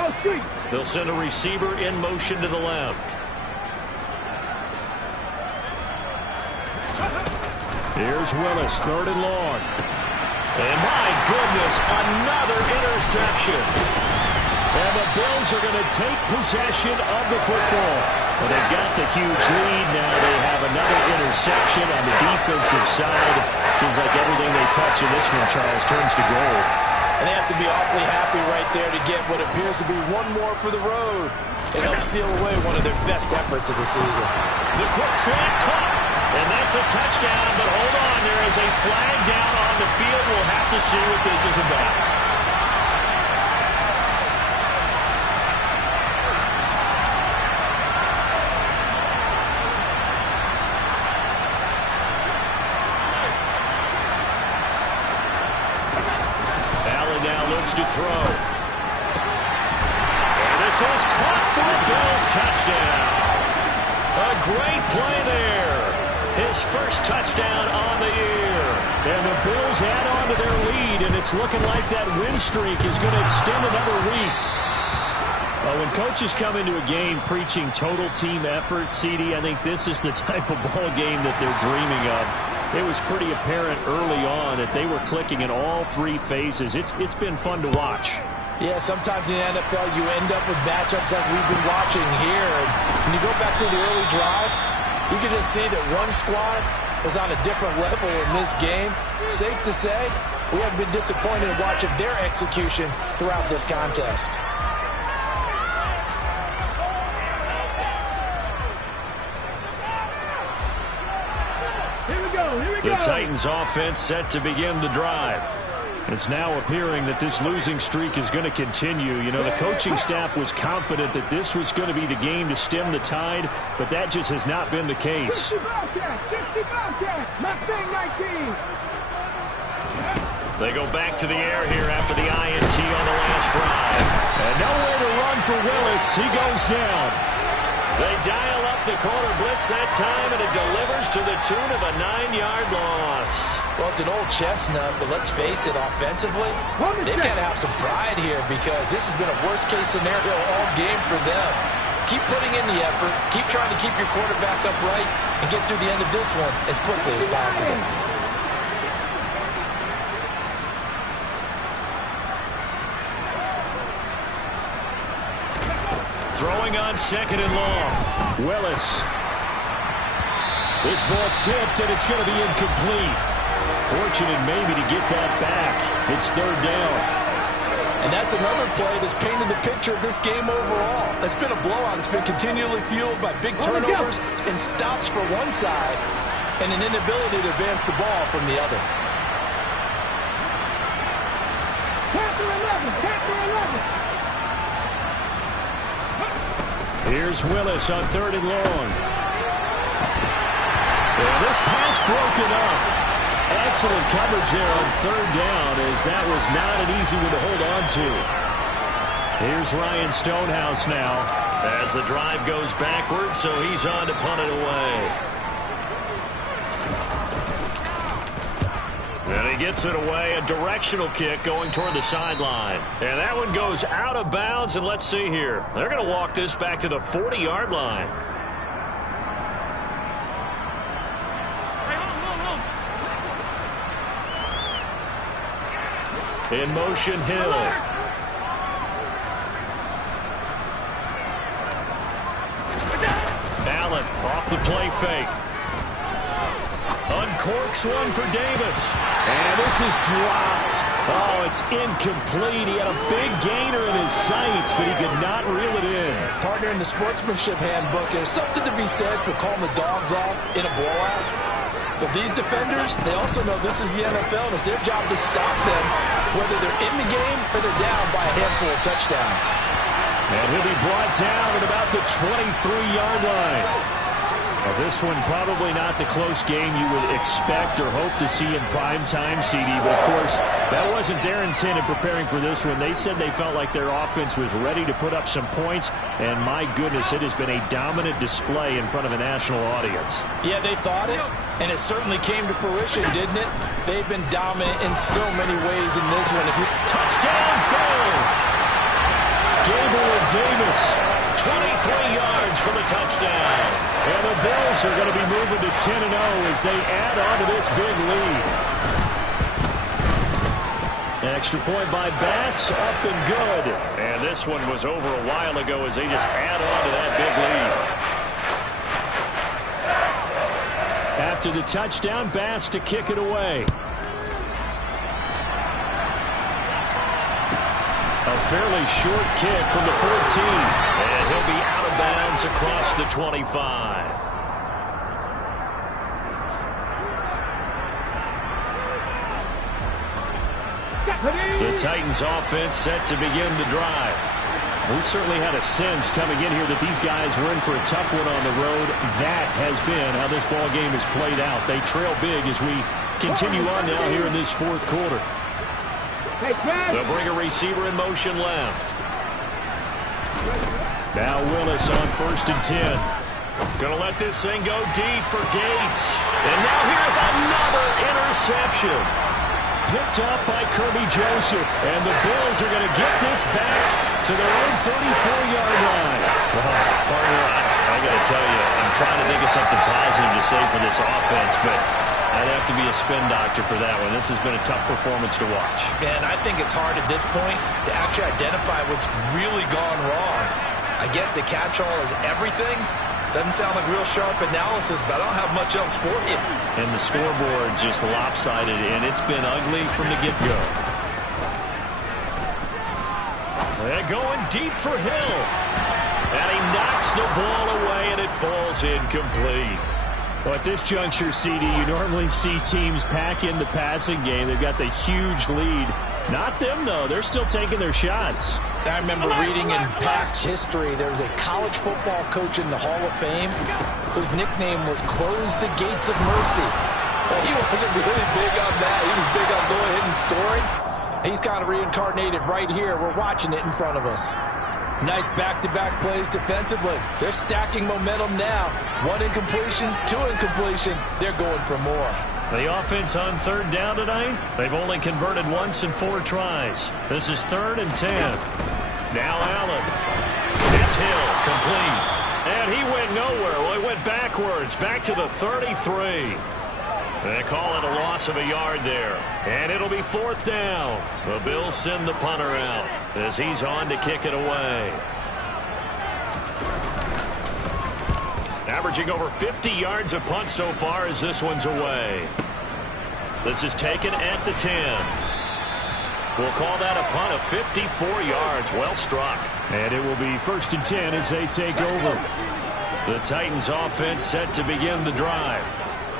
They'll send a receiver in motion to the left. Here's Willis, 3rd and long. And my goodness, another interception. And the Bills are going to take possession of the football. Well, they've got the huge lead. Now they have another interception on the defensive side. Seems like everything they touch in this one, Charles, turns to gold. And they have to be awfully happy right there to get what appears to be one more for the road. It helps seal away one of their best efforts of the season. The quick slant caught. And that's a touchdown, but hold on, there is a flag down on the field. We'll have to see what this is about. Allen now looks to throw. And this is caught for a Bills touchdown. A great play there. His first touchdown on the year. And the Bills add on to their lead, and it's looking like that win streak is going to extend another week. Well, when coaches come into a game preaching total team effort, CD, I think this is the type of ball game that they're dreaming of. It was pretty apparent early on that they were clicking in all three phases. It's been fun to watch. Yeah, sometimes in the NFL you end up with matchups like we've been watching here. And when you go back to the early drives, you can just see that one squad was on a different level in this game. Safe to say, we have been disappointed in watching their execution throughout this contest. Here we go. The Titans offense set to begin the drive. It's now appearing that this losing streak is going to continue. You know, the coaching staff was confident that this was going to be the game to stem the tide, but that just has not been the case. 60 Bobcats, Mustang 19. They go back to the air here after the INT on the last drive. And nowhere to run for Willis. He goes down. They dial up the corner blitz that time, and it delivers to the tune of a 9-yard loss. Well, it's an old chestnut, but let's face it, offensively, they've got to have some pride here because this has been a worst-case scenario all game for them. Keep putting in the effort. Keep trying to keep your quarterback upright and get through the end of this one as quickly as possible. Throwing on second and long. Willis. This ball tipped, and it's going to be incomplete. Fortunate maybe to get that back. It's third down. And that's another play that's painted the picture of this game overall. It's been a blowout. It's been continually fueled by big turnovers and stops for one side and an inability to advance the ball from the other. Panther 11, Panther 11. Here's Willis on third and long. And this pass broken up. Excellent coverage there on third down, as that was not an easy one to hold on to. Here's Ryan Stonehouse now. As the drive goes backwards, so he's on to punt it away. And he gets it away, a directional kick going toward the sideline. And that one goes out of bounds, and let's see here. They're going to walk this back to the 40-yard line. In motion, Hill. Allen off the play fake. Uncorks one for Davis. And this is dropped. Oh, it's incomplete. He had a big gainer in his sights, but he could not reel it in. Partner in the sportsmanship handbook, there's something to be said for calling the dogs off in a blowout. But these defenders, they also know this is the NFL, and it's their job to stop them, whether they're in the game or they're down by a handful of touchdowns. And he'll be brought down at about the 23-yard line. Well, this one probably not the close game you would expect or hope to see in prime time, CD. But, of course, that wasn't their intent in preparing for this one. They said they felt like their offense was ready to put up some points. And, my goodness, it has been a dominant display in front of a national audience. Yeah, they thought it, and it certainly came to fruition, didn't it? They've been dominant in so many ways in this one. Touchdown, Bills! Gabriel Davis, 23 yards for the touchdown. And the Bills are going to be moving to 10-0 as they add on to this big lead. Extra point by Bass, up and good. And this one was over a while ago as they just add on to that big lead. After the touchdown, Bass to kick it away. A fairly short kick from the 14. And he'll be out of bounds across the 25. The Titans offense set to begin the drive. We certainly had a sense coming in here that these guys were in for a tough one on the road. That has been how this ball game has played out. They trail big as we continue on now here in this fourth quarter. They'll bring a receiver in motion left. Now Willis on 1st and 10. Gonna let this thing go deep for Gates. And now here's another interception. Picked up by Kirby Joseph. And the Bills are going to get this back to their own 34-yard line. Well, partner, I got to tell you, I'm trying to think of something positive to say for this offense, but I'd have to be a spin doctor for that one. This has been a tough performance to watch. And I think it's hard at this point to actually identify what's really gone wrong. I guess the catch-all is everything. Doesn't sound like real sharp analysis, but I don't have much else for you. And the scoreboard just lopsided, and it's been ugly from the get-go. They're going deep for Hill. And he knocks the ball away, and it falls incomplete. Well, at this juncture, CD, you normally see teams pack in the passing game. They've got the huge lead. Not them, though. They're still taking their shots. I remember reading in past history there was a college football coach in the Hall of Fame whose nickname was Close the Gates of Mercy. Well, he wasn't really big on that. He was big on going ahead and scoring. He's kind of reincarnated right here. We're watching it in front of us. Nice back-to-back plays defensively. They're stacking momentum now. 1 incompletion, 2 incompletion. They're going for more. The offense on 3rd down tonight, they've only converted once in 4 tries. This is 3rd and 10. Now Allen. It's Hill, complete. And he went nowhere. Well, he went backwards, back to the 33. They call it a loss of a yard there. And it'll be 4th down. The Bills send the punter out as he's on to kick it away. Averaging over 50 yards a punt so far as this one's away. This is taken at the 10. We'll call that a punt of 54 yards. Well struck. And it will be 1st and 10 as they take over. The Titans offense set to begin the drive.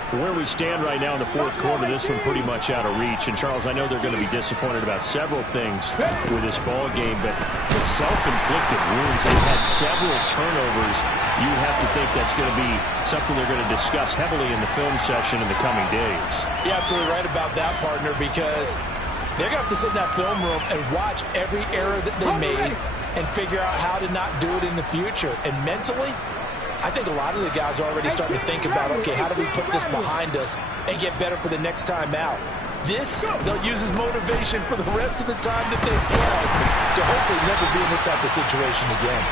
Where we stand right now in the fourth quarter, this one pretty much out of reach. And, Charles, I know they're going to be disappointed about several things with this ball game, but the self-inflicted wounds, they've had several turnovers. You have to think that's going to be something they're going to discuss heavily in the film session in the coming days. You're absolutely right about that, partner, because they're going to have to sit in that film room and watch every error that they made and figure out how to not do it in the future. And mentally, I think a lot of the guys are already starting to think about, okay, how do we put this behind us and get better for the next time out? This, they'll use as motivation for the rest of the time that they play to hopefully never be in this type of situation again.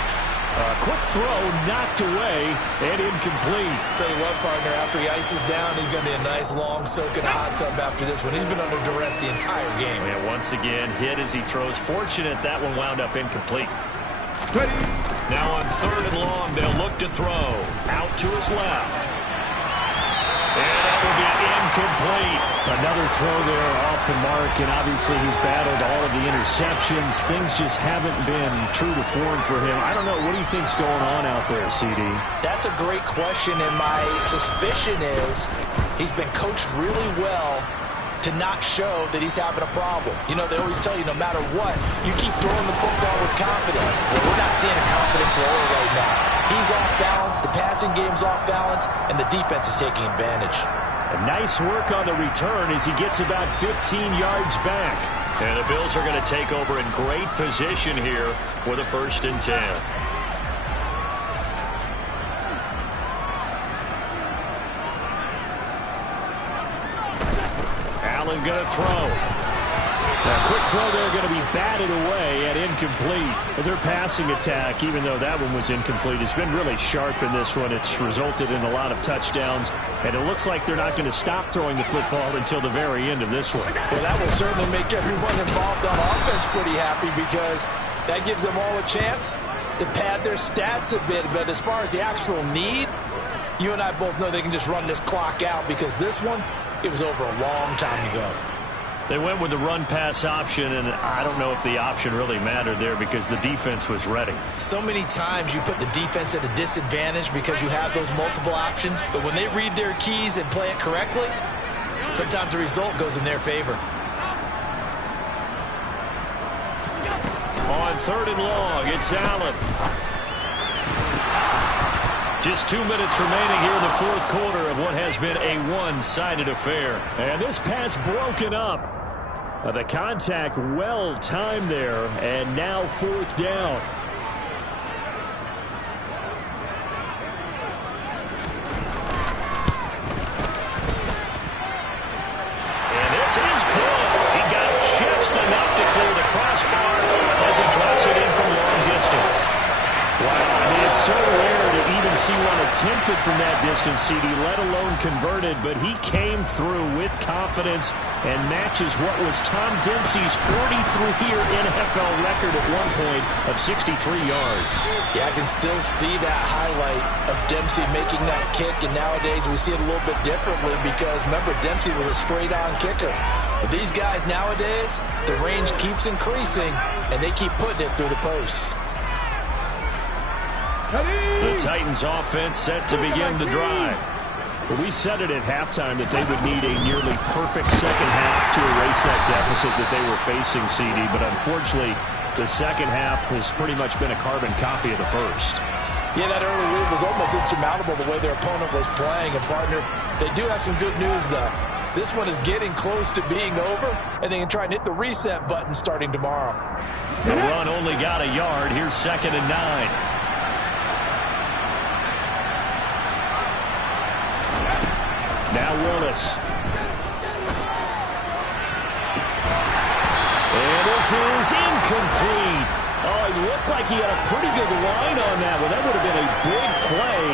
Quick throw, knocked away, and incomplete. Tell you what, partner, after he ices down, he's going to be a nice, long soak in a hot tub after this one. He's been under duress the entire game. Yeah, once again, hit as he throws. Fortunate that one wound up incomplete. Now on 3rd and long, they'll look to throw. Out to his left. And that will be incomplete. Another throw there off the mark, and obviously he's battled all of the interceptions. Things just haven't been true to form for him. I don't know. What do you think's going on out there, CD? That's a great question, and my suspicion is he's been coached really well to not show that he's having a problem. You know, they always tell you no matter what, you keep throwing the football with confidence. Well, we're not seeing a confident thrower right now. He's off balance, the passing game's off balance, and the defense is taking advantage. A nice work on the return as he gets about 15 yards back. And the Bills are going to take over in great position here with a 1st and 10. Allen going to throw. A quick throw there going to be batted away and incomplete. Their passing attack, even though that one was incomplete, has been really sharp in this one. It's resulted in a lot of touchdowns, and it looks like they're not going to stop throwing the football until the very end of this one. Well, that will certainly make everyone involved on offense pretty happy, because that gives them all a chance to pad their stats a bit. But as far as the actual need, you and I both know they can just run this clock out, because this one, it was over a long time ago. They went with the run-pass option, and I don't know if the option really mattered there because the defense was ready. So many times you put the defense at a disadvantage because you have those multiple options, but when they read their keys and play it correctly, sometimes the result goes in their favor. On 3rd and long, it's Allen. Just 2 minutes remaining here in the 4th quarter of what has been a one-sided affair. And this pass broken up. The contact well timed there, and now 4th down. And this is good. He got just enough to clear the crossbar as he drops it in from long distance. Wow, I mean, it's so rare to even see one attempted from that distance, CD, let alone converted, but he came through with confidence and matches what was Tom Dempsey's 43-year NFL record at one point of 63 yards. Yeah, I can still see that highlight of Dempsey making that kick, and nowadays we see it a little bit differently because, remember, Dempsey was a straight-on kicker. But these guys nowadays, the range keeps increasing, and they keep putting it through the posts. The Titans offense set to begin the drive. Well, we said it at halftime that they would need a nearly perfect second half to erase that deficit that they were facing, CD, but unfortunately the second half has pretty much been a carbon copy of the first. Yeah, that early lead was almost insurmountable the way their opponent was playing. And, partner, they do have some good news, though. This one is getting close to being over, and they can try and hit the reset button starting tomorrow. The run only got a yard. Here's 2nd and 9. Now Willis. And this is incomplete. Oh, it looked like he had a pretty good line on that one. That would have been a big play,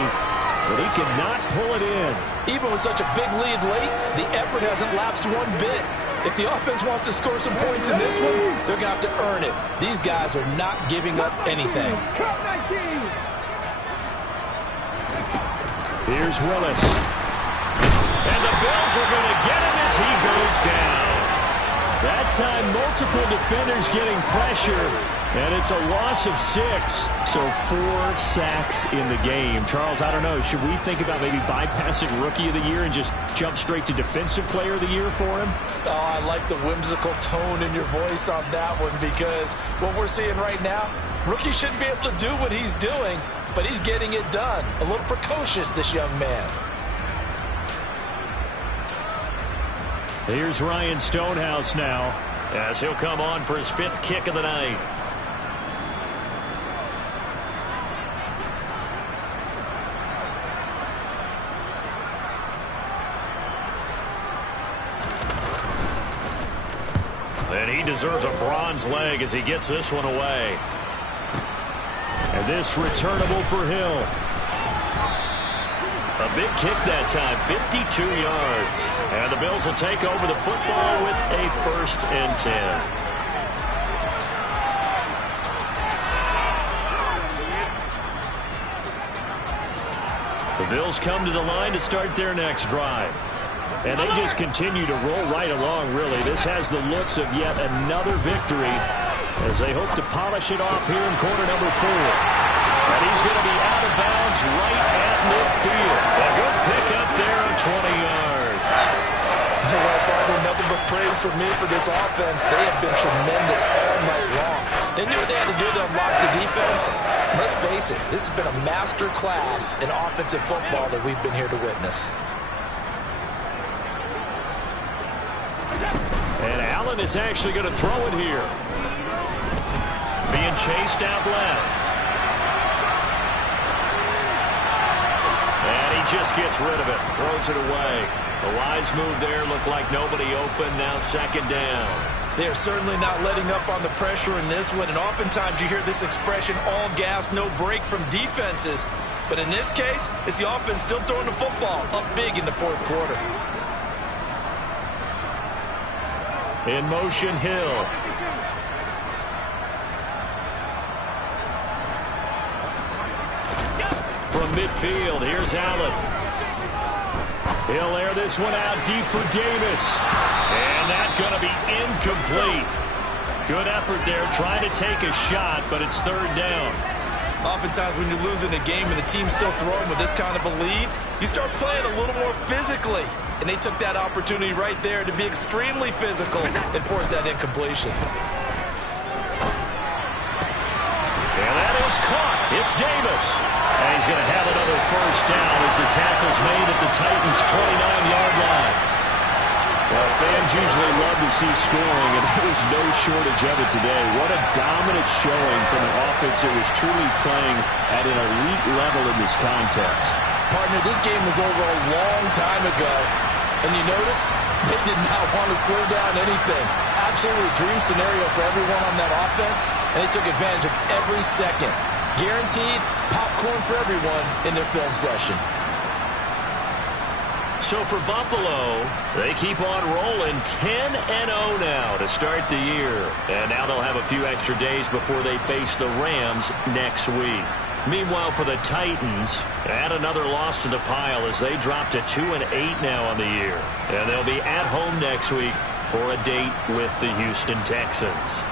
but he could not pull it in. Even with such a big lead late, the effort hasn't lapsed one bit. If the offense wants to score some points in this one, they're going to have to earn it. These guys are not giving up anything. Here's Willis. And the Bills are going to get him as he goes down. That time, multiple defenders getting pressure, and it's a loss of 6. So 4 sacks in the game. Charles, I don't know. Should we think about maybe bypassing Rookie of the Year and just jump straight to Defensive Player of the Year for him? Oh, I like the whimsical tone in your voice on that one, because what we're seeing right now, Rookie shouldn't be able to do what he's doing, but he's getting it done. A little precocious, this young man. Here's Ryan Stonehouse now, as he'll come on for his 5th kick of the night. And he deserves a bronze leg as he gets this one away. And this returnable for Hill. A big kick that time, 52 yards. And the Bills will take over the football with a 1st and 10. The Bills come to the line to start their next drive. And they just continue to roll right along, really. This has the looks of yet another victory as they hope to polish it off here in quarter number 4. And he's going to be out of bounds right at midfield. A good pickup there on 20 yards. Well, Barbara, nothing but praise for me for this offense. They have been tremendous all night long. They knew what they had to do to unlock the defense. Let's face it, this has been a master class in offensive football that we've been here to witness. And Allen is actually going to throw it here. Being chased out left. And he just gets rid of it. Throws it away. A wise move there. Looked like nobody open. Now 2nd down. They are certainly not letting up on the pressure in this one, and oftentimes you hear this expression, all gas, no break from defenses. But in this case, it's the offense still throwing the football up big in the fourth quarter. In motion, Hill. From midfield, here's Allen. He'll air this one out deep for Davis. And that's going to be incomplete. Good effort there, trying to take a shot, but it's third down. Oftentimes when you're losing a game and the team's still throwing with this kind of a lead, you start playing a little more physically. And they took that opportunity right there to be extremely physical and force that incompletion. And that is caught. It's Davis. And he's going to have another first down as the tackle's made at the Titans' 29-yard line. Well, fans usually love to see scoring, and there was no shortage of it today. What a dominant showing from an offense that was truly playing at an elite level in this contest. Partner, this game was over a long time ago, and you noticed they did not want to slow down anything. Absolutely dream scenario for everyone on that offense, and they took advantage of every second. Guaranteed popcorn for everyone in their film session. So for Buffalo, they keep on rolling 10-0 now to start the year. And now they'll have a few extra days before they face the Rams next week. Meanwhile, for the Titans, add another loss to the pile as they drop to 2-8 now on the year. And they'll be at home next week for a date with the Houston Texans.